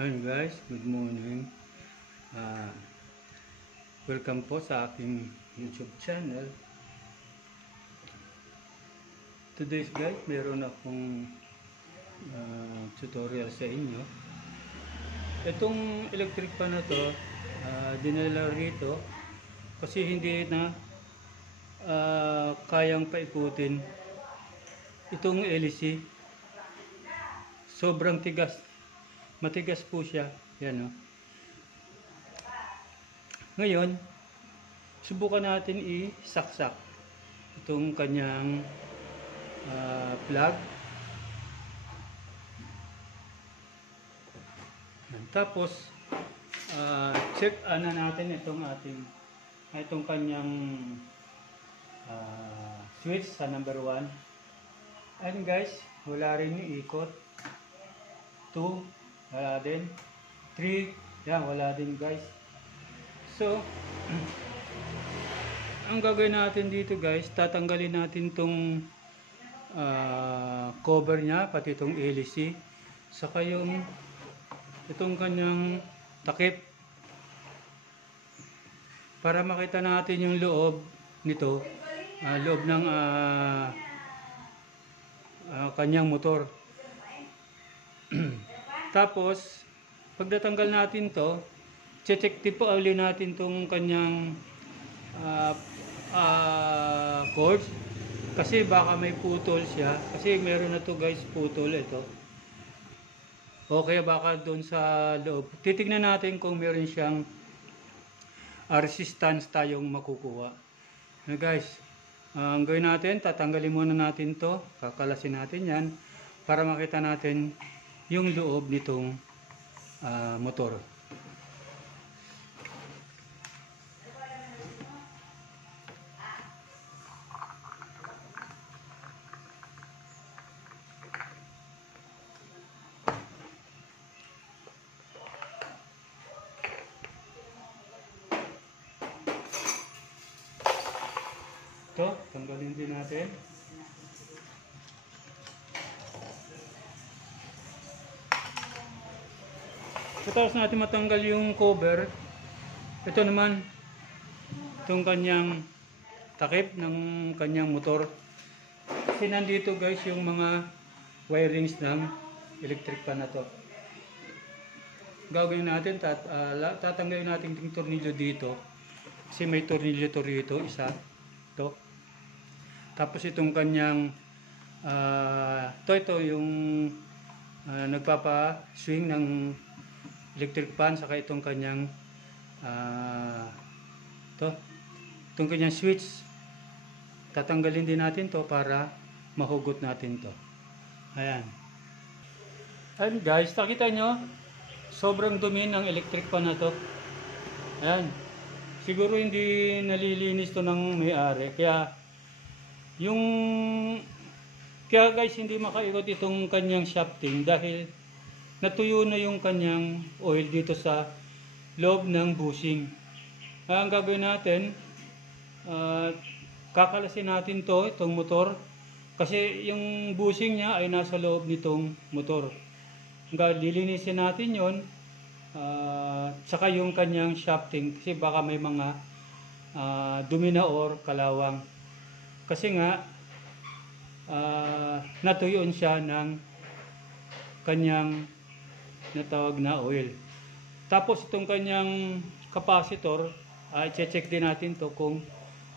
Hi guys, good morning. Ah, Welcome po sa aking YouTube channel. Today guys, meron akong tutorial sa inyo. Itong electric pan na to, dinala rito kasi hindi na kayang paikutin itong LEC. Sobrang tigas. Matigas po siya. Yan o. Ngayon, subukan natin isaksak itong kanyang plug. Tapos, check natin itong kanyang switch sa number 1. And guys, wala rin yung ikot. 2, wala din. 3, yan, wala din guys. So, ang gagawin natin dito guys, tatanggalin natin tong cover niya, pati itong LEC, saka itong kanyang takip, para makita natin yung loob nito, loob ng kanyang motor. Tapos, pag natanggal natin to, check po ulit natin tong kanyang cords, kasi baka may putol siya, kasi meron na to guys, putol ito. Okay, baka doon sa loob. Titignan natin kung meron siyang resistance tayong makukuha. Na guys, ang gawin natin, tatanggalin muna natin to, kakalasin natin yan para makita natin yung loob nitong motor. Ito, tanggalin din natin. Tapos natin matanggal yung cover. Ito naman, itong kanyang takip ng kanyang motor. Kasi nandito guys yung mga wirings ng electric pan na to. Gagawin natin, tatanggalin natin yung tornilyo dito. Kasi may tornilyo to rito, isa. Ito. Tapos itong kanyang ito yung nagpapa-swing ng electric pan, saka itong kanyang itong kanyang switch. Tatanggalin din natin to para mahugot natin to. Ayan. Ayan guys, nakita nyo sobrang dumi ng electric pan na to. Ayan. Siguro hindi nalilinis to ng may-ari, kaya guys hindi makaikot itong kanyang shafting dahil natuyo na yung kanyang oil dito sa loob ng bushing. Ang gagawin natin, kakalasin natin itong motor, kasi yung bushing niya ay nasa loob nitong motor. Lilinisin natin yon, saka yung kanyang shafting, kasi baka may mga dumi na or kalawang. Kasi nga, natuyon siya ng kanyang natawag na oil. Tapos itong kanyang capacitor, i-check din natin to kung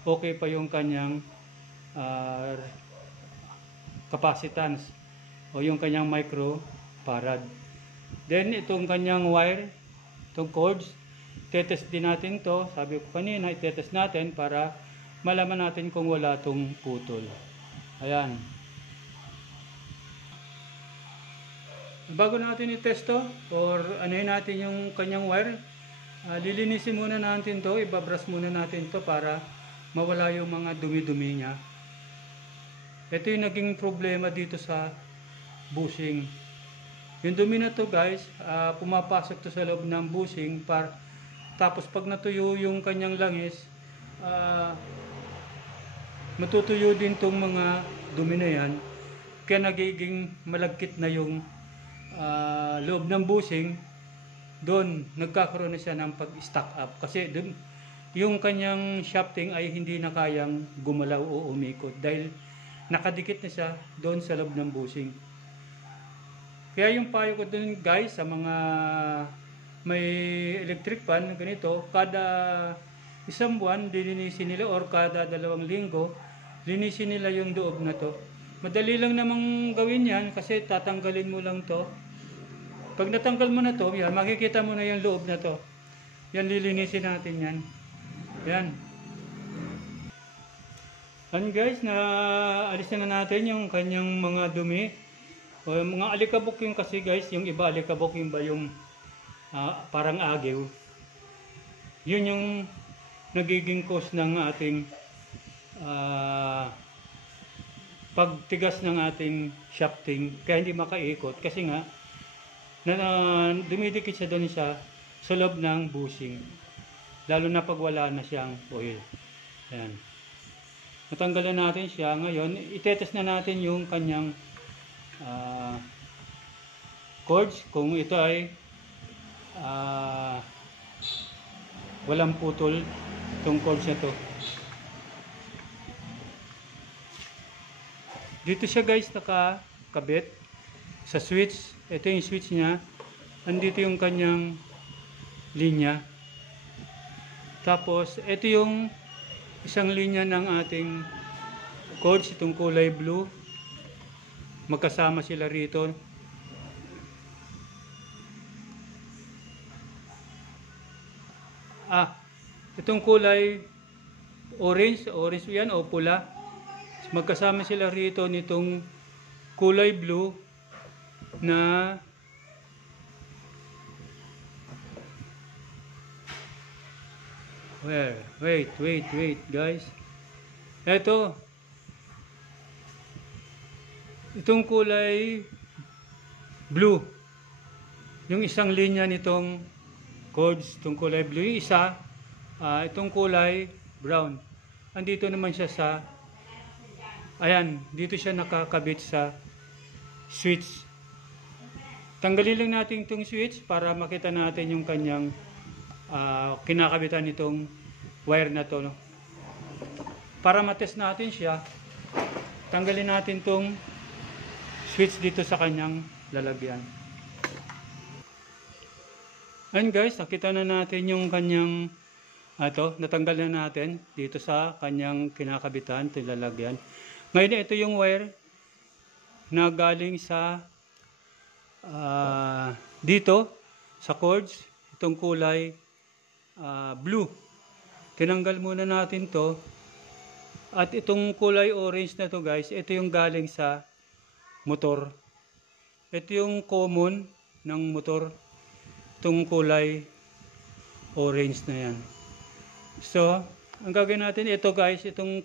okay pa yung kanyang capacitance o yung kanyang microfarad. Then itong kanyang wire, itong cords, tetest din natin to. Sabi ko kanina, itetest natin para malaman natin kung wala tong putol. Ayan. Bago natin i-test to, or anuhin natin yung kanyang wire, lilinisin muna natin to, ibabras muna natin to para mawala yung mga dumi-dumi niya. Ito yung naging problema dito sa bushing. Yung dumi na to guys, pumapasok to sa loob ng bushing, tapos pag natuyo yung kanyang langis, matutuyo din tong mga dumi na yan, kaya nagiging malagkit na yung loob ng bushing, doon nagkakaroon na siya ng pag-stack up. Kasi doon, yung kanyang shafting ay hindi na kayang gumalaw o umikot dahil nakadikit na siya doon sa loob ng bushing. Kaya yung payo ko doon guys sa mga may electric fan ganito, kada isang buwan lilinisin nila or kada 2 linggo linisin nila yung loob na to. Madali lang namang gawin yan kasi tatanggalin mo lang to. Pag natanggal mo na to, yan, makikita mo na yung loob na to. Yan, lilinisin natin yan. Yan. And guys, na alis na natin yung kanyang mga dumi. O yung mga alikabok yung kasi guys, yung iba alikabok yung ba yung parang agiw. Yun yung nagiging cause ng ating pagtigas ng ating shafting. Kaya hindi makaikot kasi nga dumidikit siya doon sa loob ng bushing. Lalo na pag wala na siyang oil. Ayan. Natanggalan natin siya. Ngayon, itetest na natin yung kanyang cords. Kung ito ay walang putol itong cords na to. Dito siya guys nakakabit sa switch. Ito yung switch niya. Andito yung kanyang linya. Tapos, ito yung isang linya ng ating cords, itong kulay blue. Magkasama sila rito. Itong kulay orange yan o pula. Magkasama sila rito nitong kulay blue na wait guys. Itong kulay blue, yung isang linya nitong cords, itong kulay blue. Yung isa, itong kulay brown. Andito naman siya sa, ayan, dito siya nakakabit sa switch. Tanggalin lang natin itong switch para makita natin yung kanyang kinakabitan nitong wire na to, no? Para matest natin siya, tanggalin natin itong switch dito sa kanyang lalagyan. And guys, nakita na natin yung kanyang natanggal na natin dito sa kanyang kinakabitan, ito lalagyan. Ngayon ito yung wire na galing sa dito sa cords, itong kulay blue. Tinanggal muna natin to. At itong kulay orange na to guys, ito yung galing sa motor. Ito yung common ng motor. Itong kulay orange na yan. So, ang gagawin natin ito guys, itong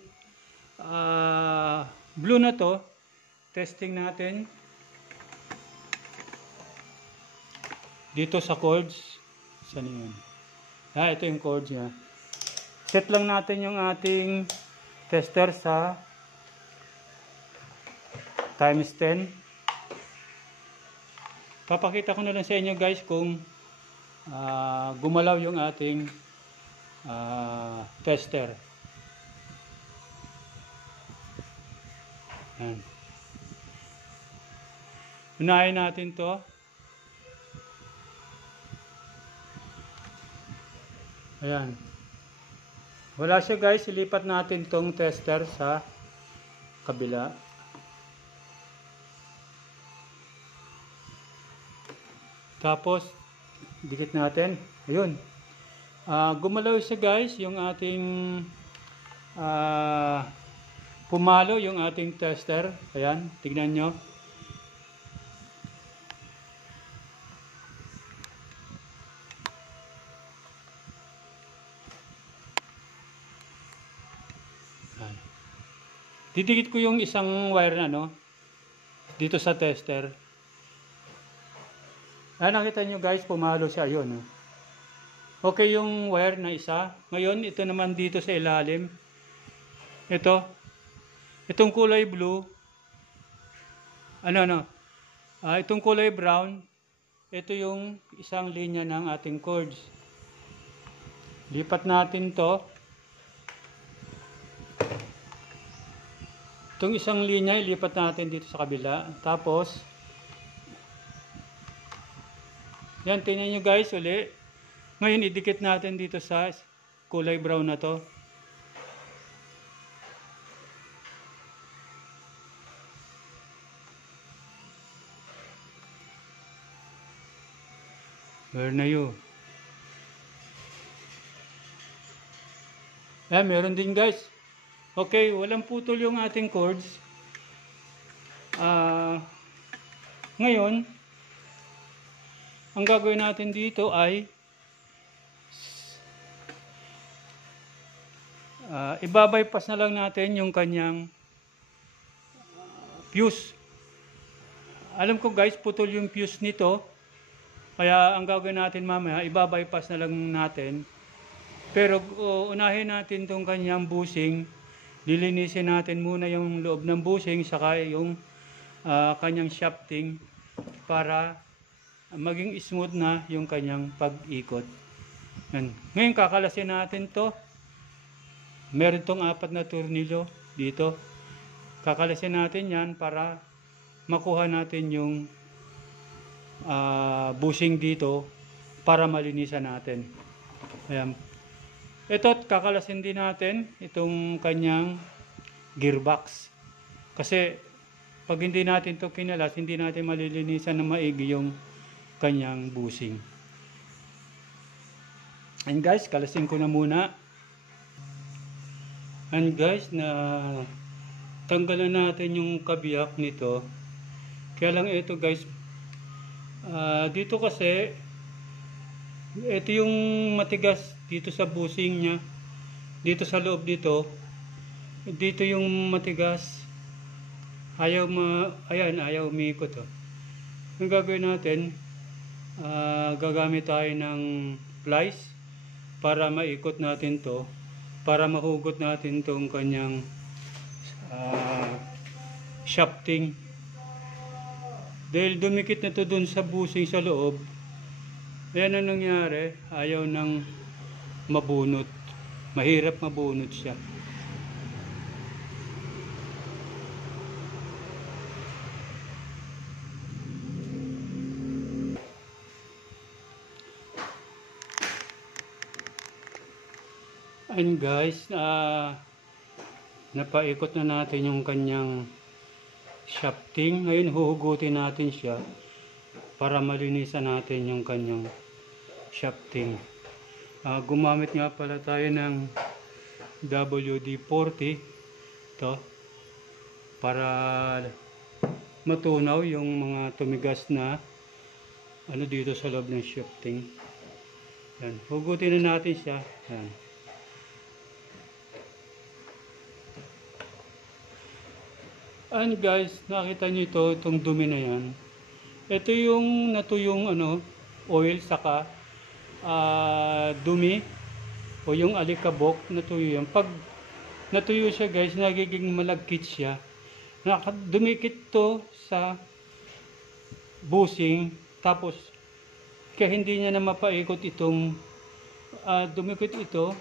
blue na to, testing natin dito sa cords. Saan yun? Ito yung cords niya. Set lang natin yung ating tester sa times 10. Papakita ko na lang sa inyo guys kung gumalaw yung ating tester. Yan. Unahin natin to. Ayan. Wala siya guys, ilipat natin tong tester sa kabila. Tapos, dikit natin. Ayun. Gumalaw siya guys, yung ating pumalo yung ating tester. Ayan, tignan nyo. Didikit ko yung isang wire na dito sa tester. Nakita nyo guys, pumalo siya yun. Okay yung wire na isa. Ngayon, ito naman dito sa ilalim. Itong kulay blue. Itong kulay brown. ito yung isang linya ng ating cords. Lipat natin to. Itong isang linya, ilipat natin dito sa kabila. Tapos, yan, tingnan nyo guys, uli. Ngayon, idikit natin dito sa kulay brown na to. Where na yun? Meron din guys. Okay, walang putol yung ating cords. Ngayon, ang gagawin natin dito ay ibabypass na lang natin yung kanyang fuse. Alam ko guys, putol yung fuse nito. Kaya ang gagawin natin mamaya, ibabypass na lang natin. Pero unahin natin itong kanyang bushing. Lilinisin natin muna yung loob ng bushing saka yung kanyang shafting para maging smooth na yung kanyang pag-ikot. Ngayon kakalasin natin to. Meron tong 4 na tornilyo dito. Kakalasin natin yan para makuha natin yung bushing dito para malinisan natin. Ayan. Ito, kakalasin din natin itong kanyang gearbox. Kasi pag hindi natin ito kinalas, hindi natin malilinisan na maigi yung kanyang bushing. And guys, kalasin ko na muna. And guys, na tanggalan natin yung kabiyak nito. Kaya lang ito guys, dito kasi ito yung matigas dito sa bushing niya, dito sa loob dito yung matigas, ayaw umiikot. Ang gagawin natin, gagamit tayo ng plies para maikot natin to, para mahugot natin tong kanyang shafting. Dahil dumikit na to dun sa bushing sa loob, ayan ang nangyari, ayaw nang mabunot. Mahirap mabunot siya. Ayan guys, napaikot na natin yung kanyang shafting. Ngayon huhugutin natin siya para malinisan natin yung kanyang shafting. Gumamit nga pala tayo ng WD-40 to para matunaw yung mga tumigas na ano dito sa loob ng shafting. Yan, hugutin na natin siya. Yan. And guys, nakita nyo itong dumi na yan. Ito yung natuyong oil saka dumi o yung alikabok, natuyo yan. Pag natuyo siya guys, nagiging malagkit siya. Dumikit to sa bushing, tapos kaya hindi niya na mapaikot itong dumikit ito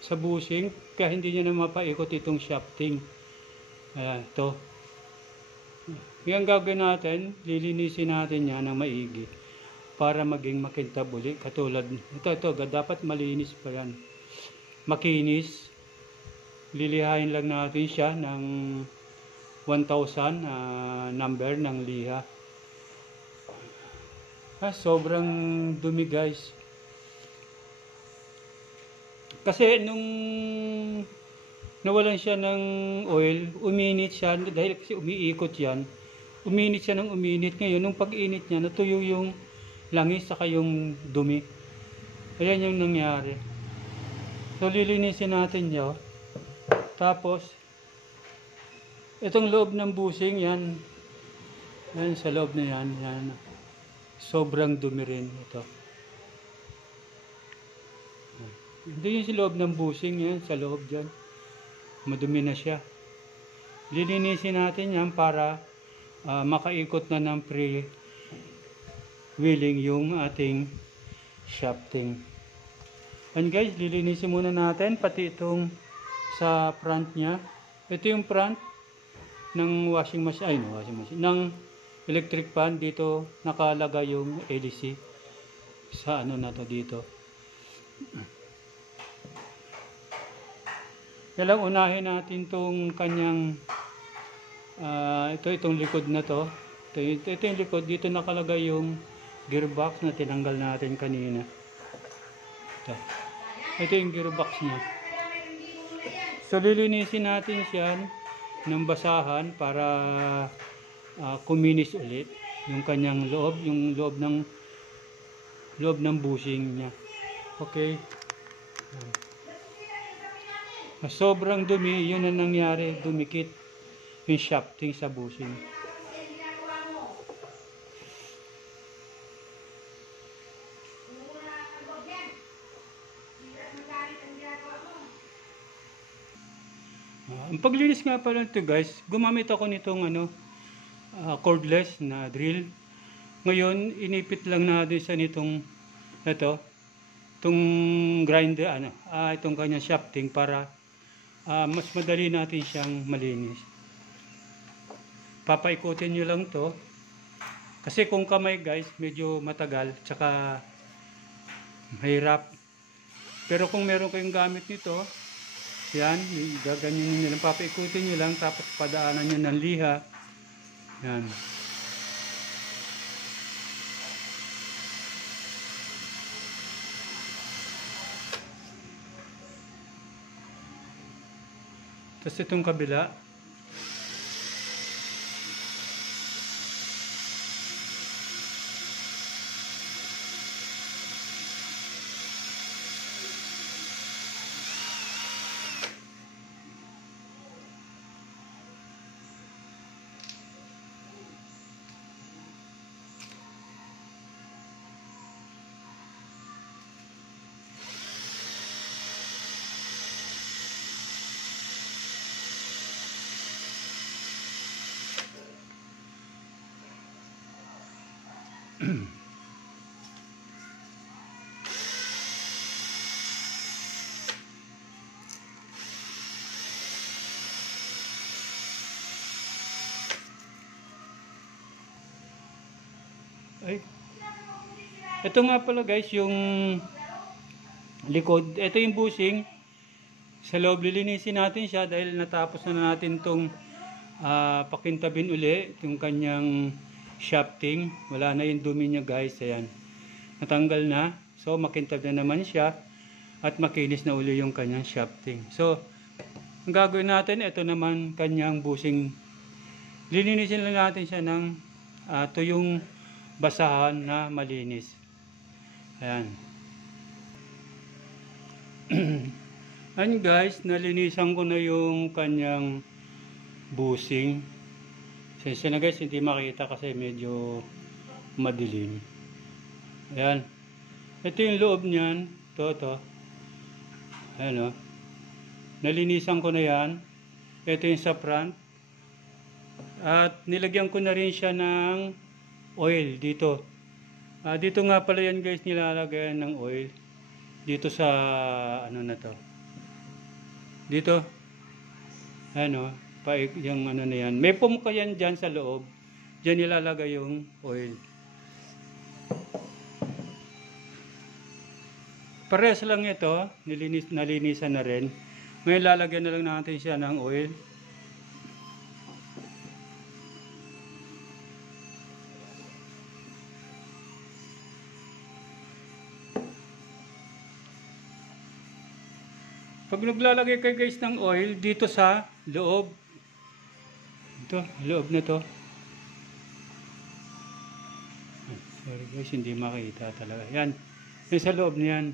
sa bushing, kaya hindi niya na mapaikot itong shafting. Ayan, ito. Yung gagawin natin, lilinisin natin yan ng maigi para maging makintab uli. Katulad, ito, dapat malinis pa yan. Makinis. Lilihain lang natin siya ng 1,000 number ng liha. Sobrang dumi guys. Kasi nung nawalan siya ng oil, uminit siya dahil kasi umiikot yan. Uminit siya ng uminit. Ngayon, nung pag-init niya, natuyo yung langis saka yung dumi. Ayan yung nangyari. So, lilinisin natin yun. Tapos, itong loob ng bushing, yan. Yan, sa loob na yan. Yan. Sobrang dumi rin ito. Hindi yung sa loob ng bushing, yan. Sa loob dyan. Madumi na siya. Lilinisin natin yan para makaikot na ng willing yung ating shafting. And guys, lilinisin muna natin pati itong sa front niya. Ito yung front ng washing machine, ng electric fan. Dito nakalagay yung LEC sa ano na to dito. Kailang unahin natin tong kanyang itong likod na to. Ito yung likod. Dito nakalagay yung gearbox na tinanggal natin kanina. Ito yung gearbox niya. So lilinisin natin siya ng basahan para kuminis ulit yung kanyang loob, yung loob ng bushing niya. Okay. Sobrang dumi, yun ang nangyari, dumikit yung shafting sa bushing. Ang paglinis nga pala nito guys, gumamit ako nitong cordless na drill. Ngayon, inipit lang natin siya nitong itong grinder, itong kanyang shafting para mas madali natin siyang malinis. Papaikutin nyo lang to. Kasi kung kamay guys, medyo matagal, tsaka mahirap. Pero kung meron kayong gamit nito, yan, gaganyan nyo lang, papaikutin nyo lang, tapos padaanan nyo ng liha. Yan. Tapos itong kabila. Ay. Ito nga pala guys, yung likod. Ito yung bushing. Sa loob lilinisin natin siya dahil natapos na natin tong pakintabin uli yung kanyang shafting. Wala na yung dumi niya guys. Ayan. Natanggal na. So makintab na naman siya at makinis na uli yung kanyang shafting. So ang gagawin natin, ito naman kanyang bushing. Lilinisin lang natin siya ng ito yung basahan na malinis. Ayan. Ayan guys, nalinisan ko na yung kanyang bushing. Sensya na guys, hindi makita kasi medyo madilim. Ayan. Ito yung loob niyan. Ito. Ayan o. Nalinisan ko na yan. Ito yung sa front. At nilagyan ko na rin siya ng oil dito. Dito nga pala yan guys, nilalagayan ng oil. Dito sa na to. Dito. Yung na yan. May pumka yan dyan sa loob. Dyan nilalagay yung oil. Parehas lang ito. Nalinisan na rin. Ngayon lalagyan na lang natin siya ng oil. Pag naglalagay kayo guys ng oil dito sa loob, ito, loob na to. Sorry guys, hindi makita talaga. Yan, yung sa loob niyan.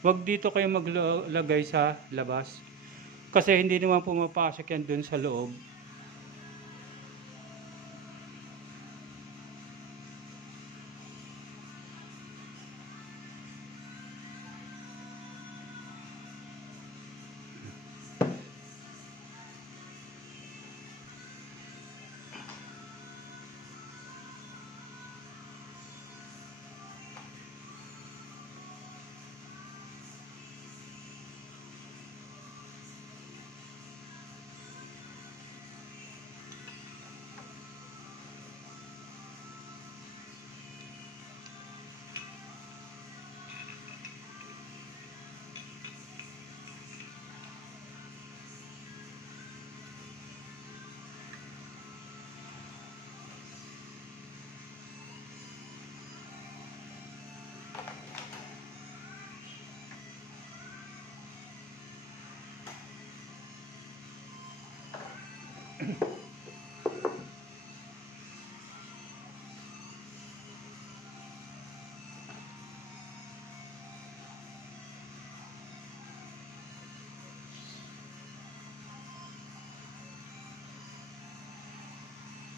Huwag dito kayo maglagay sa labas. Kasi hindi naman pumapasok yan dun sa loob.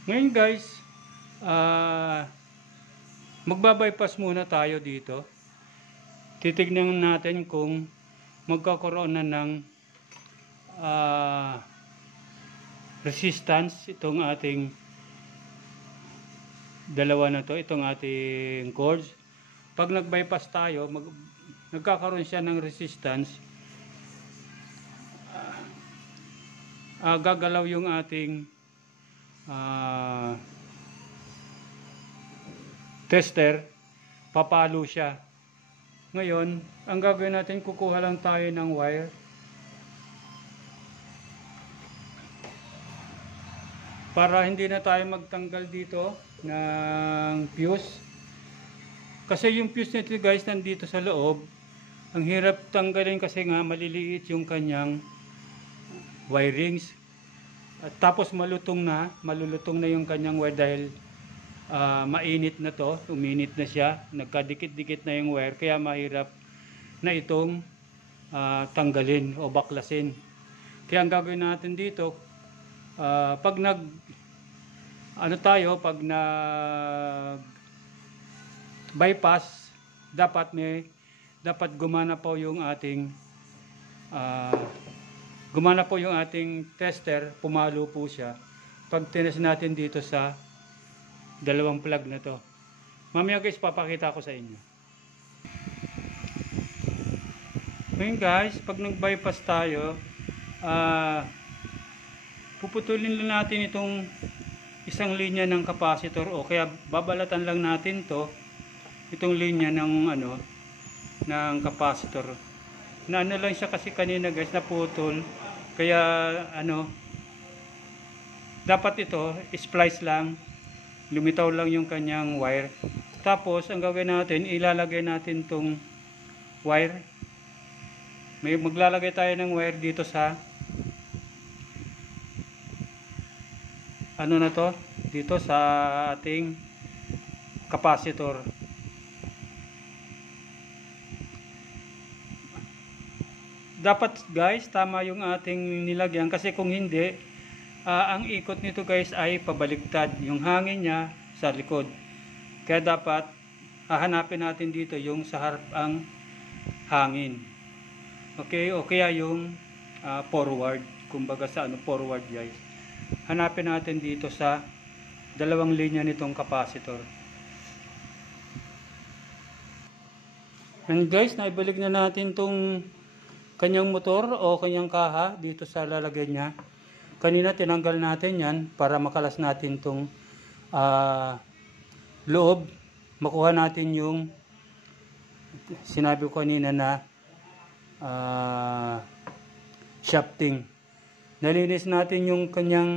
Ngayon guys, magbabypass muna tayo dito. Titignan natin kung magkakaroon na ng resistance itong ating dalawa na to, itong ating cords. Pag nag-bypass tayo, nagkakaroon siya ng resistance, gagalaw yung ating tester, papalo siya. Ngayon, ang gagawin natin, kukuha lang tayo ng wire. Para hindi na tayo magtanggal dito ng fuse. Kasi yung fuse nito guys, nandito sa loob. Ang hirap tanggalin kasi nga maliliit yung kanyang wirings. At tapos malulutong na yung kanyang wire dahil mainit na to, uminit na siya, nagkadikit-dikit na yung wire, kaya mahirap na itong tanggalin o baklasin. Kaya ang gagawin natin dito, pag nag bypass, dapat gumana po yung ating tester, pumalo po siya pag tinas natin dito sa dalawang plug na to. Mamaya guys, papakita ko sa inyo. Ngayon guys, pag nag-bypass tayo, puputulin lang natin itong isang linya ng capacitor, o kaya babalatan lang natin to, itong linya ng ng capacitor. Na lang siya kasi kanina guys, naputol. Kaya dapat ito splice lang, lumitaw lang yung kanyang wire. Tapos ang gagawin natin, ilalagay natin tong wire. Maglalagay tayo ng wire dito sa dito sa ating capacitor. Dapat guys, tama yung ating nilagyan, kasi kung hindi, ang ikot nito guys ay pabaligtad, yung hangin niya sa likod. Kaya dapat hahanapin natin dito yung sa harap ang hangin. Okay, o kaya yung forward, kumbaga sa forward guys. Hanapin natin dito sa dalawang linya nitong capacitor. And guys, naibalik na natin tong kanyang motor o kanyang kaha dito sa lalagyan niya. Kanina tinanggal natin yan para makalas natin tong loob. Makuha natin yung sinabi ko kanina na shafting. Nalinis natin yung kanyang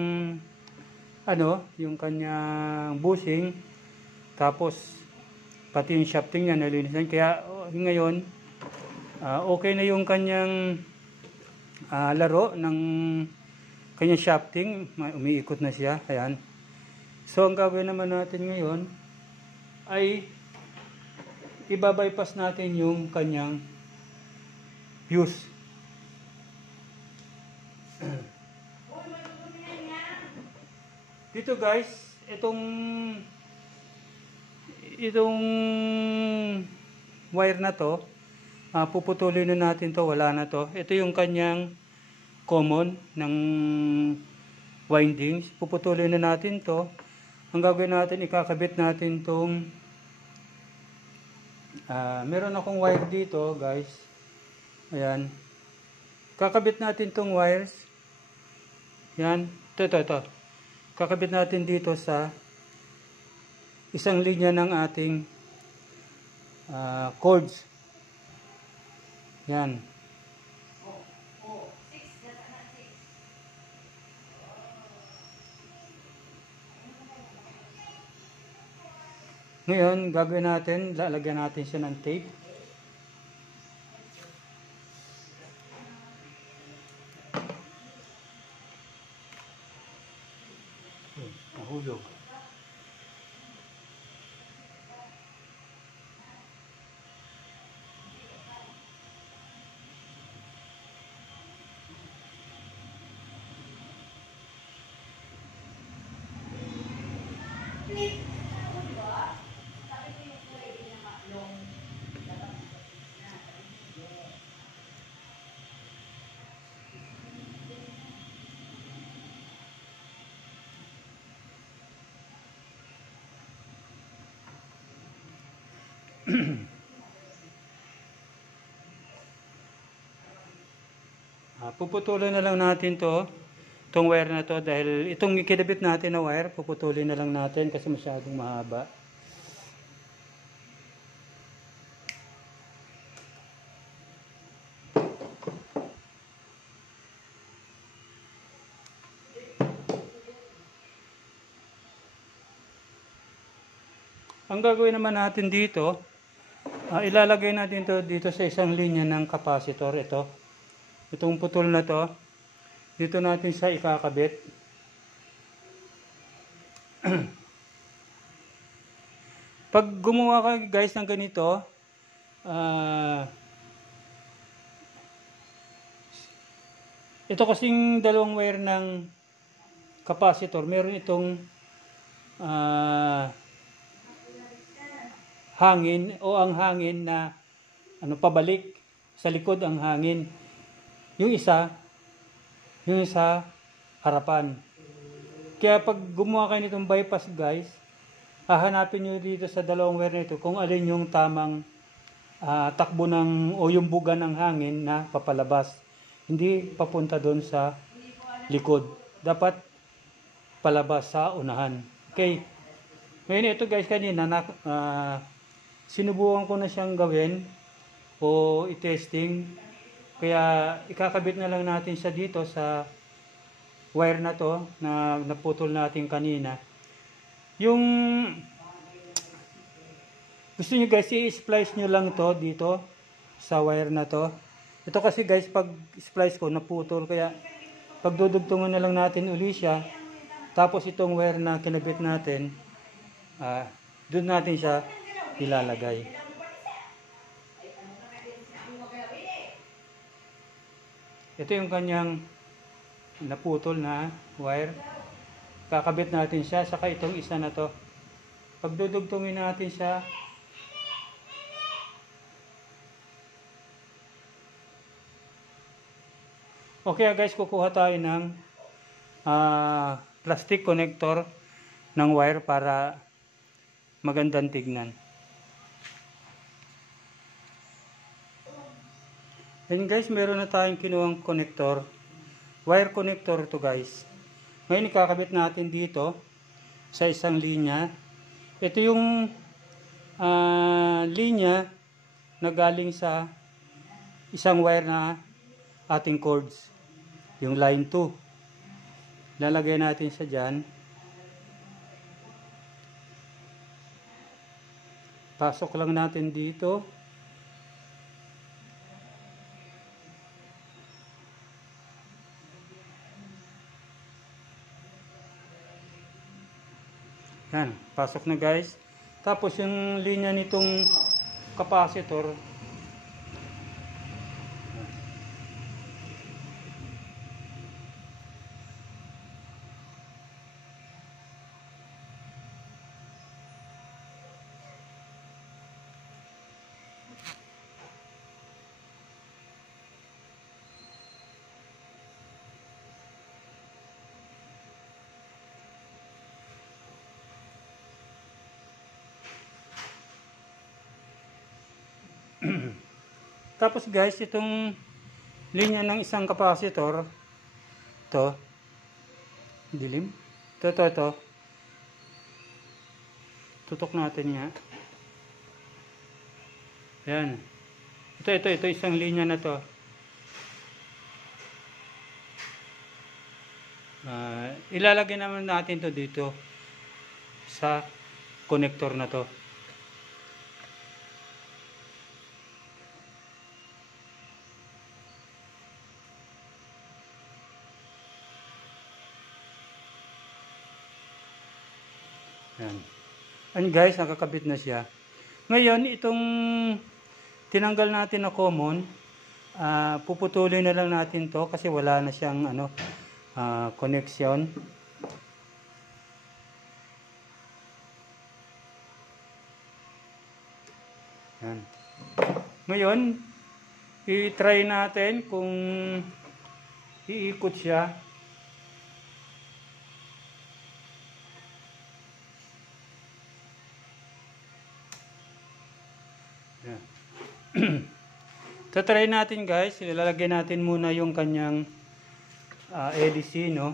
yung kanyang bushing, tapos pati yung shafting niya nalinis natin. Kaya ngayon okay na yung kanyang laro ng kanyang shafting, umiikot na siya. Ayan. So ang gagawin naman natin ngayon ay ibabypass natin yung kanyang fuse. Dito guys, itong wire na to, puputulin na natin to, wala na to. Ito yung kanyang common ng windings. Puputulin na natin to. Ang gagawin natin, ikakabit natin tong meron akong wire dito guys. Ayan. Kakabit natin tong wires. Yan. Ito. Kakabit natin dito sa isang linya ng ating cords. Yan. Ngayon, gagawin natin, lalagyan natin siya ng tape. Nahulog. Puputulin na lang natin itong wire na to dahil itong kinabit natin na wire, puputulin na lang natin kasi masyadong mahaba. Ang gagawin naman natin dito, ilalagay natin to dito sa isang linya ng capacitor. Itong putol na to, dito natin siya ikakabit. Pag gumawa ka guys ng ganito, ito kasing dalawang wire ng capacitor, meron itong hangin o ang hangin na pabalik sa likod ang hangin. Yung isa harapan. Kaya pag gumawa kayo nitong bypass guys, hahanapin nyo dito sa dalawang wire nito kung alin yung tamang takbo o yung buga ng hangin na papalabas. Hindi papunta doon sa likod. Dapat palabas sa unahan. Okay. Ngayon ito guys, kanina sinubukan ko na siyang gawin o i-testing. Kaya ikakabit na lang natin siya dito sa wire na to na naputol natin kanina. Yung gusto nyo guys, i-splice nyo lang to dito sa wire na to. Ito kasi guys, pag splice ko naputol, kaya pagdudugtungan na lang natin uli siya. Tapos itong wire na kinabit natin, doon natin siya ilalagay. Ito yung kanyang naputol na wire. Kakabit natin siya, saka itong isa na to. Pagdudugtungin natin siya, okay guys, kukuha tayo ng plastic connector ng wire para magandang tignan. Then guys, meron na tayong kinuhang connector. Wire connector to guys. Ngayon ikakabit natin dito sa isang linya. Ito yung linya na galing sa isang wire na ating cords. Yung line 2. Lalagay natin siya dyan. Pasok lang natin dito. Yan, pasok na guys. Tapos yung linya nitong capacitor, tapos guys, itong linya ng isang capacitor, ito, dilim, ito, tutok natin nga. Ayan, ito, isang linya na to. Ilalagay naman natin to dito sa connector na to. Yan. And guys, nakakabit na siya. Ngayon, itong tinanggal natin na common, puputulin na lang natin to kasi wala na siyang connection. Yan. Ngayon, i-try natin kung iikot siya. Yan. Try natin guys, ilalagay natin muna yung kanyang LEC, no?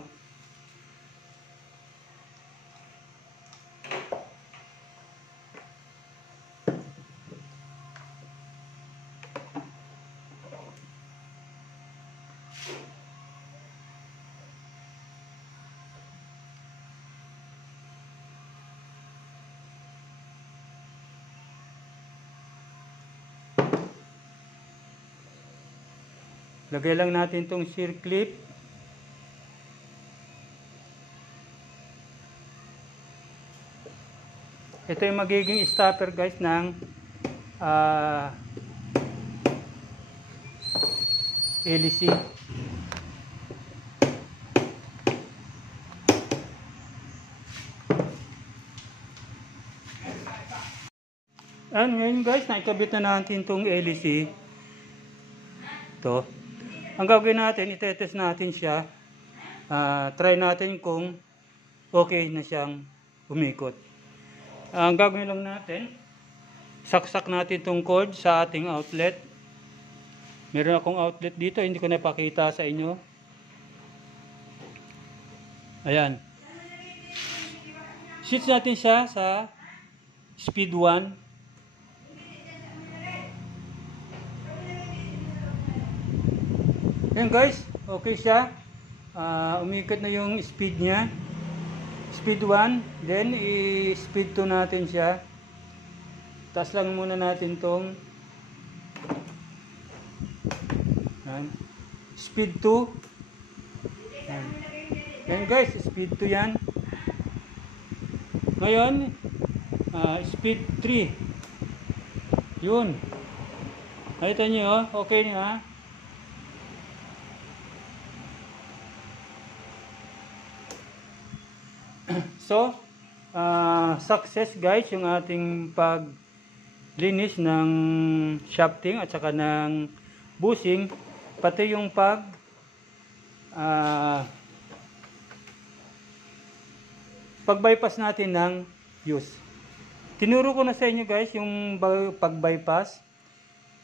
Lagay lang natin tong shear clip. Ito yung magiging stopper guys ng LEC. And ngayon guys, naikabit na natin tong LEC. Ito. Ang gagawin natin, itetest natin siya. Try natin kung okay na siyang umikot. Ang gagawin lang natin, saksak natin itong cord sa ating outlet. Meron akong outlet dito, hindi ko napakita sa inyo. Ayan. Switch natin siya sa speed 1. Ayan guys, okay siya. Umikot na yung speed niya. Speed 1, then i-speed 2 natin siya. Taas lang muna natin tong speed 2. Ayan guys, speed 2 yan. Ngayon, speed 3. Yun. Nakita nyo, okay na. So, success guys yung ating paglinis ng shafting at saka ng bushing, pati yung pag-bypass natin ng fuse. Tinuro ko na sa inyo guys yung pag-bypass.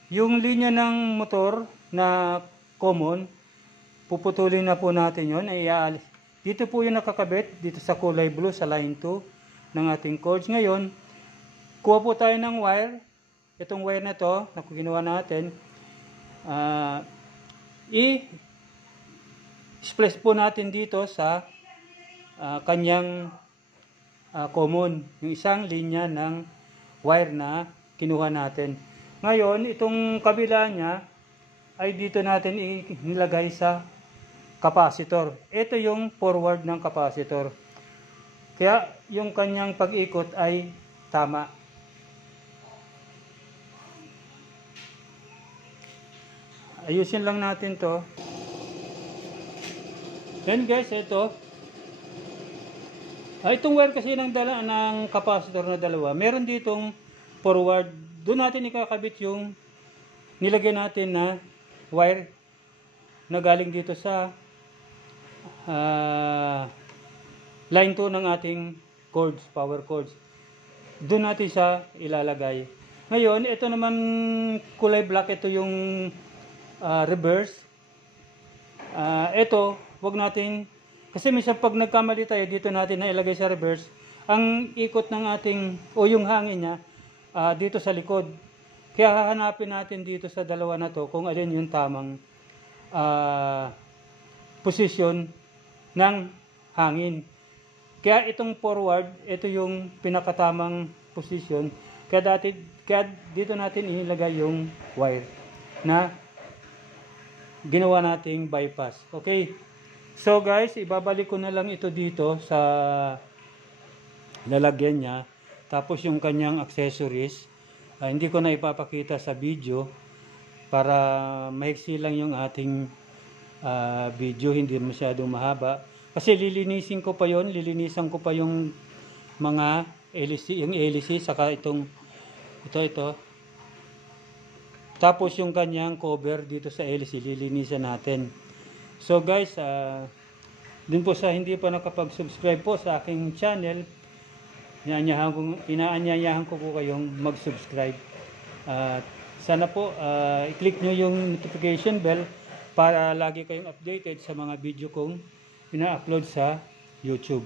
Yung linya ng motor na common, puputulin na po natin yun. Dito po yung nakakabit, dito sa kulay blue, sa line 2 ng ating cords. Ngayon, kuha po tayo ng wire. Itong wire na to, na ginawa natin, i-splice po natin dito sa kanyang common, yung isang linya ng wire na kinuha natin. Ngayon, itong kabila niya ay dito natin inilagay sa capacitor. Ito yung forward ng capacitor. Kaya yung kanyang pag-ikot ay tama. Ayusin lang natin to. Then guys, ito. Itong wire kasi ng capacitor na dalawa, meron ditong forward. Doon natin ikakabit yung nilagay natin na wire na galing dito sa line 2 ng ating cords, power cords. Doon natin siya ilalagay. Ngayon, ito naman kulay black, ito yung reverse. Ito, wag natin, kasi minsan pag nagkamali tayo, dito natin na ilagay sa reverse, ang ikot ng ating, o yung hangin niya, dito sa likod. Kaya hahanapin natin dito sa dalawa na to kung alin yung tamang position ng hangin. Kaya itong forward, ito yung pinakatamang position. Kaya dito natin ilagay yung wire na ginawa nating bypass. Okay. So guys, ibabalik ko na lang ito dito sa lalagyan niya. Tapos yung kanyang accessories, hindi ko na ipapakita sa video para maiksi lang yung ating video, hindi masyadong mahaba. Kasi lilinisin ko pa yon, lilinisan ko pa yung mga hélice, saka ito. Tapos yung kanyang cover dito sa hélice, lilinisan natin. So guys, din po sa hindi pa nakapag-subscribe po sa aking channel, inaanyayahan ko po kayong mag-subscribe. Sana po i-click nyo yung notification bell para lagi kayong updated sa mga video kong ina-upload sa YouTube.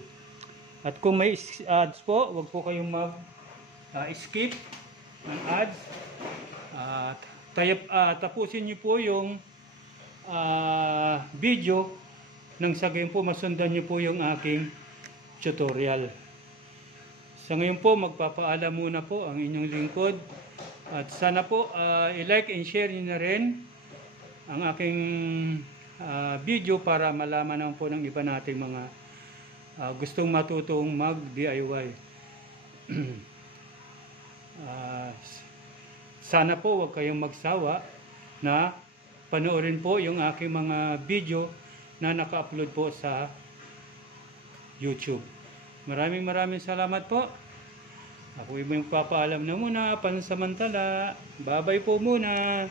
At kung may ads po, wag po kayong mag-skip ng ads. Tapusin nyo po yung video nang sa gayon po masundan nyo po yung aking tutorial. Sa ngayon po, magpapaalam muna po ang inyong lingkod. At sana po i-like and share nyo na rin ang aking video para malaman naman po ng iba nating mga gustong matutong mag-DIY. Sana po huwag kayong magsawa na panoorin po yung aking mga video na naka-upload po sa YouTube. Maraming salamat po. Ako yung papaalam na muna, pansamantala. Bye-bye po muna.